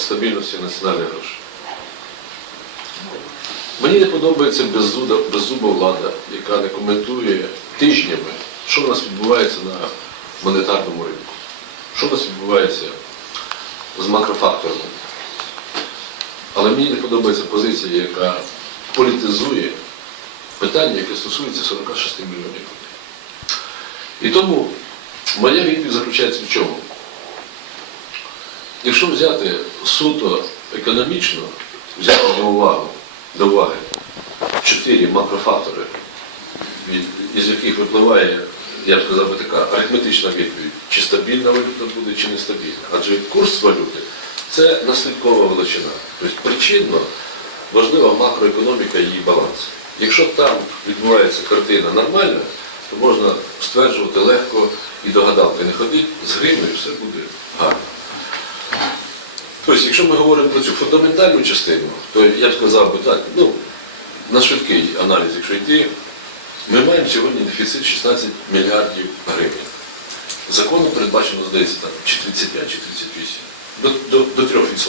стабільності національних грошей. Мені не подобається беззуба влада, яка не коментує тижнями, що в нас відбувається на монетарному ринку, що в нас відбувається з макрофакторами. Але мені не подобається позиція, яка політизує питання, яке стосується 46 мільйонів людей. І тому моя відповідь заключається в чому? Якщо взяти суто економічно, взяти до уваги, до уваги чотири макрофактори, із яких випливає, я б сказав така арифметична відповідь, чи стабільна валюта буде, чи нестабільна. Адже курс валюти це наслідкова величина. Тобто причинно важлива макроекономіка і її баланс. Якщо там відбувається картина нормальна, то можна стверджувати легко і догадати, не ходить з гривною, все буде гарно. Тобто, якщо ми говоримо про цю фундаментальну частину, то я б сказав би так, ну, на швидкий аналіз, якщо йти, ми маємо сьогодні дефіцит 16 мільярдів гривень. Законом передбачено, здається, там, чи 35, чи 38, до, до, до 3%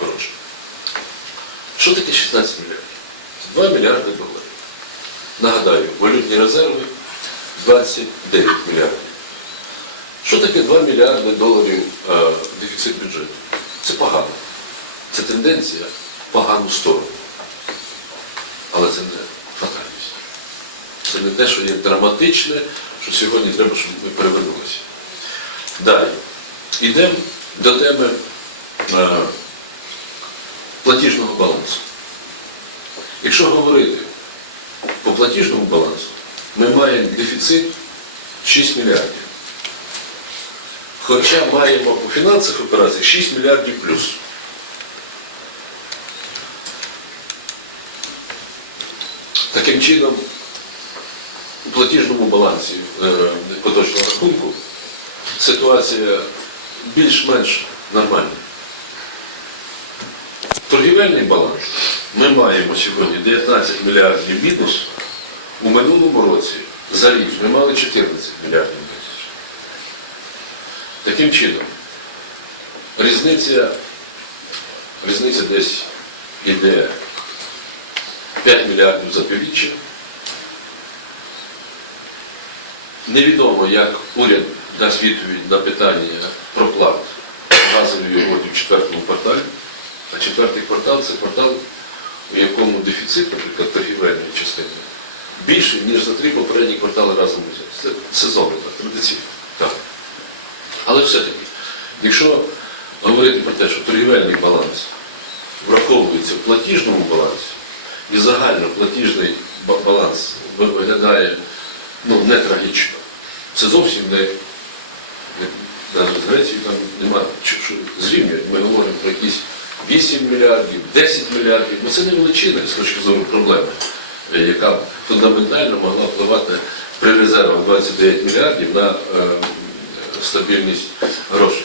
коротше. Що таке 16 мільярдів? 2 мільярди доларів. Нагадаю, валютні резерви 29 мільярдів. Що таке 2 мільярди доларів е, дефіцит бюджету? Це погано. Це тенденція в погану сторону. Але це не фатальність. Це не те, що є драматичне, що сьогодні треба, щоб ми перевернулися. Далі. Йдемо до теми е, платіжного балансу. Якщо говорити по платіжному балансу, ми маємо дефіцит 6 мільярдів. Хоча маємо по фінансових операціях 6 мільярдів плюс. Таким чином, у платіжному балансі е, поточного рахунку ситуація більш-менш нормальна. Торгівельний баланс ми маємо сьогодні 19 мільярдів мінус. У минулому році за рік ми мали 14 мільярдів мінус. Таким чином, різниця, різниця десь іде 5 мільярдів за півріччя. Невідомо, як уряд дасть відповідь на питання про плат газової угоди в четвертому кварталі. А четвертий квартал це квартал, у якому дефіцит, наприклад, торгівельної частини більший, ніж за три попередні квартали разом взяти. Це сезонно, традиційно. Але все-таки, якщо говорити про те, що торгівельний баланс враховується в платіжному балансі, і загально платіжний баланс виглядає ну, не трагічно, це зовсім не, навіть Греції там немає зрівнювати. Ми говоримо про якісь 8 мільярдів, 10 мільярдів. Ну це не величина з точки зору проблеми, яка фундаментально могла впливати при резервах 29 мільярдів на е, стабільність грошей.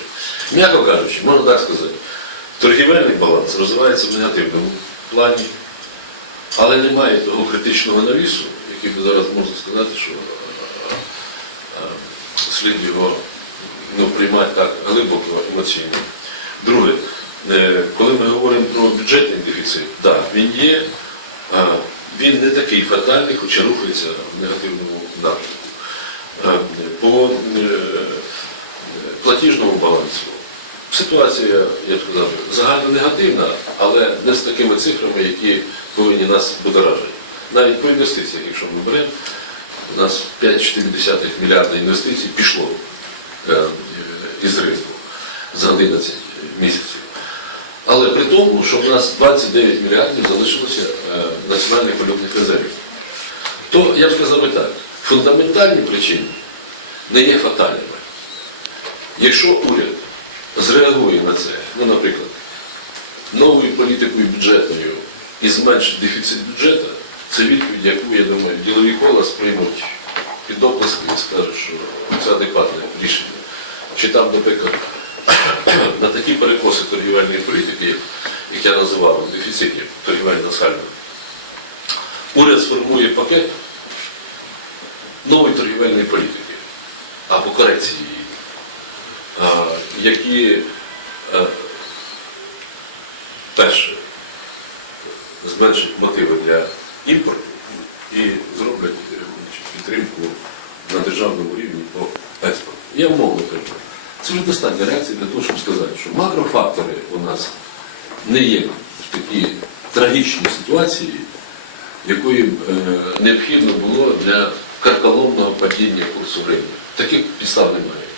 М'яко кажучи, можна так сказати, торгівельний баланс розвивається в негативному плані, але немає того критичного навісу, який зараз можна сказати, що е, е, слід його ну, приймати так глибоко емоційно. Друге, е, коли ми говоримо про бюджетний дефіцит, так, він є, а, він не такий фатальний, хоча рухається в негативному напрямку. По платіжному балансу ситуація, я б сказав, загально негативна, але не з такими цифрами, які повинні нас будоражити. Навіть по інвестиціях, якщо ми беремо, у нас 5,4 мільярда інвестицій пішло е, із ринку за 11 місяців. Але при тому, що в нас 29 мільярдів залишилося е, національних валютних резервів. То я б сказав би так, фундаментальні причини не є фатальними. Якщо уряд зреагує на це, ну, наприклад, новою політикою бюджетною і зменшить дефіцит бюджету, це відповідь, яку, я думаю, ділові кола сприймуть під оплески і скажуть, що це адекватне рішення. Чи там, наприклад, на такі перекоси торгівельної політики, як- я називав, дефіцитів торгівельного сальдо, уряд сформує пакет нової торгівельної політики або корекції її, які перше, зменшать мотиви для імпорту і зроблять підтримку на державному рівні по експорту. Я умовно кажу. Це вже достатня реакція для того, щоб сказати, що макрофактори у нас не є в такій трагічній ситуації, якої е, необхідно було для карколомного падіння курсу гривні. Таких підстав немає.